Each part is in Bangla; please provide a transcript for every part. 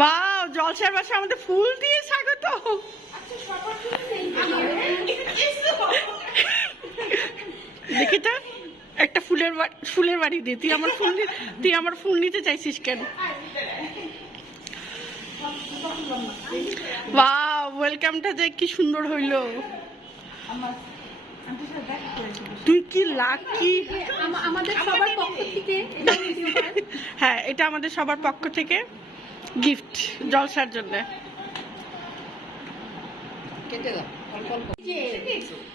ওয়াও, জলসার বাসা আমাদের ফুল দিয়ে স্বাগত। দেখি তো একটা ফুলের বাড়ি দিয়ে তুই আমার ফুল নিতে চাইছিস কেন? ওয়াও, ওয়েলকামটা যে কি সুন্দর হইলো। তুই কি লাকি। আমাদের সবার পক্ষ থেকে হ্যাঁ, এটা আমাদের সবার পক্ষ থেকে গিফট জলসার জন্য।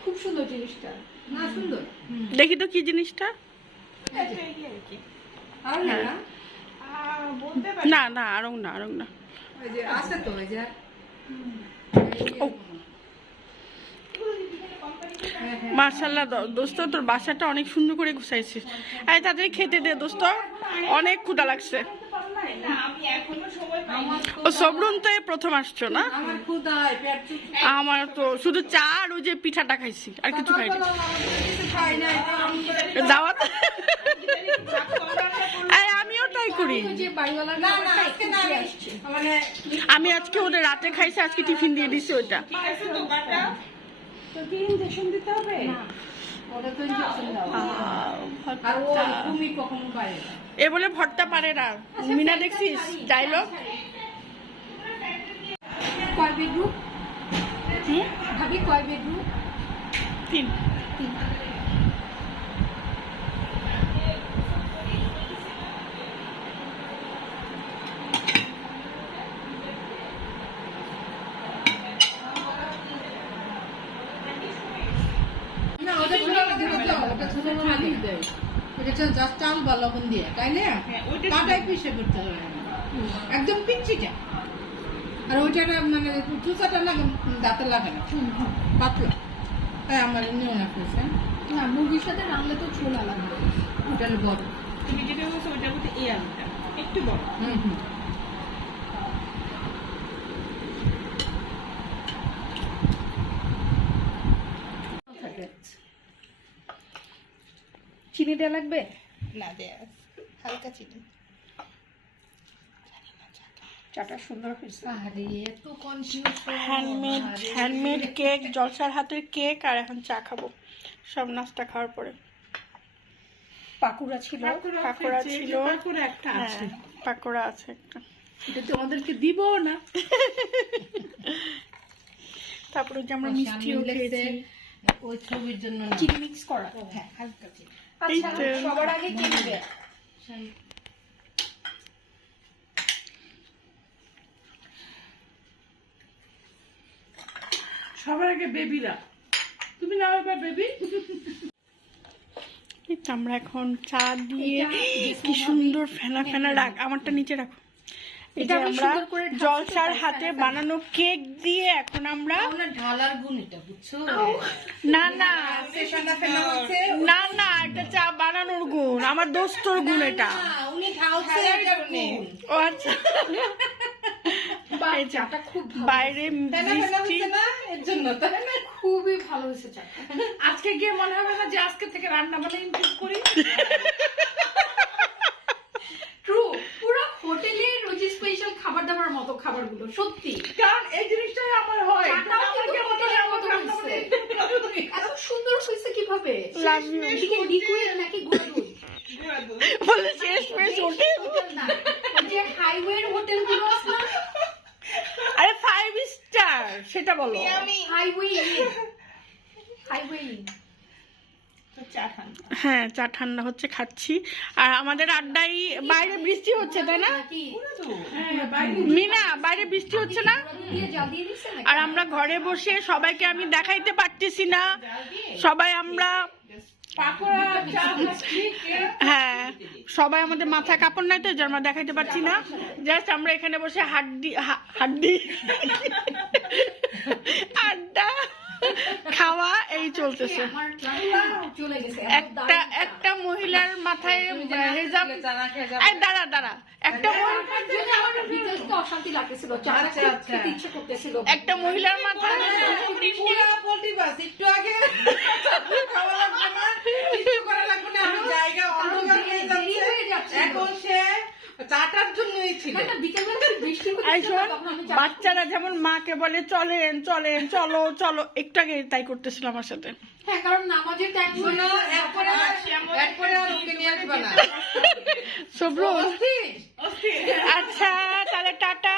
খুব সুন্দর জিনিসটা, না সুন্দর। দেখি তো কি জিনিসটা। না না, আরং না। আছে তো মাশাআল্লাহ দোস্ত, তোর বাসাটা অনেক সুন্দর করে গুছাইছিস। এই তাড়াতাড়ি খেতে দে দোস্ত, অনেক ক্ষুধা লাগছে। ও সবরুন তো প্রথম আসছো না? আমার তো শুধু চা আর ওই যে পিঠাটা খাইছি, আর কিছু খাইনি। দাওয়াত আমিও ট্রাই করি। আমি আজকে ওদের রাতে খাইছি, আজকে টিফিন দিয়ে দিছি ওইটা। এ বলে ভর্তা পারে না। মিনা দেখছিস ডায়লগ। কয় বেডরুম ভাবি, কয় বেডরুম? 3। চাল বা লবণ দিয়ে তাই না, কাটাই পিষে করতে হবে একদম পিচ্ছিটা। আর ওইটা মানে চুচাটা না দাঁতে লাগে না, পাতলা। তাই আমার নিয়ম রাখছে না, মুরগির সাথে রান্নালে তো ছোলা লাগবে। ওটা বড়, তুমি যেটা বলছো ওইটার মধ্যে এই আলুটা একটু বড়। চিনি দেওয়া লাগবে না? দেয়া হালকা চিনি। চাটা সুন্দর হয়েছে। আরে এত কনফিউশন। হ্যান্ডমেড কেক, জলসার হাতের কেক, আর এখন চা খাবো সব নাস্তা খাওয়ার পরে। পাকুড়া ছিল, পাকোড়া ছিল, একটা আছে, পাকোড়া আছে একটা। এটা তোমাদেরকে দিব না। তারপরে যে আমরা মিষ্টিও খেয়েছি ওই ছবির জন্য চিনি মিক্স করা। হ্যাঁ, হালকা চিনি। আচ্ছা, সবার আগে কি দিবে? সবার আগে বেবিরা। তুমি নাও এবার বেবি। আমরা এখন চা দিয়ে কি সুন্দর ফেনা ফেনা রাখ, আমারটা নিচে রাখো। এটা আমরা জলসার হাতে বানানো কেক দিয়ে এখন আমরা ঢালার গুণ এটা, বুঝছো? না না না না, এটা চা বানানোর গুণ, আমার দোস্তর গুণ এটা। উনি ঢালছে এটার গুণ। ও আচ্ছা, চাটা খুব বাইরে মিষ্টি এর জন্য তাই না? খুবই ভালো হয়েছে চা। আজকে গিয়ে মনে হবে না যে আজকে থেকে রান্না বান্না ইমপ্রুভ করি। ট্রু, পুরো হোটেলের রোজি স্পেশাল খাবার দাবার মতো খাবারগুলো সত্যি। কারণ এই জিনিসটাই আমার হয়, এত সুন্দর হয়েছে কিভাবে? লিকুইড নাকি গুঁড়ো দুধ? বলে শেষ পেশ হোটেল না, ওই যে হাইওয়ের হোটেলগুলো আছে না, আরে 5 স্টার সেটা বলো। হাইওয়ে হ্যাঁ, চা ঠান্ডা হচ্ছে, খাচ্ছি। আর আমাদের আড্ডায় বাইরে বৃষ্টি হচ্ছে তাই না মিনা? বাইরে বৃষ্টি হচ্ছে না, আর আমরা ঘরে বসে সবাইকে আমি দেখাইতে পারতেছি না। সবাই আমরা হ্যাঁ, সবাই আমাদের মাথায় কাপড় নাই তো আমরা দেখাইতে পারছি না। জাস্ট আমরা এখানে বসে হাড্ডি আড্ডা খাওয়া এই চলতেছে। একটা মহিলার মাথায় হিজাব, দাঁড়া একটা মহিলার মাথায় একটু আগে এখন সে চাটার জন্যই ছিল। এই শোন, বাচ্চারা যেমন মাকে বলে চলেন চলেন চলো চলো, একটু আগে তাই করতেছিল আমার সাথে। হ্যাঁ, কারণ নামাজের টাইম শোনো, এরপরে আর ওকে নিয়ে আসবে না। শুভ্র, আচ্ছা তাহলে টাটা।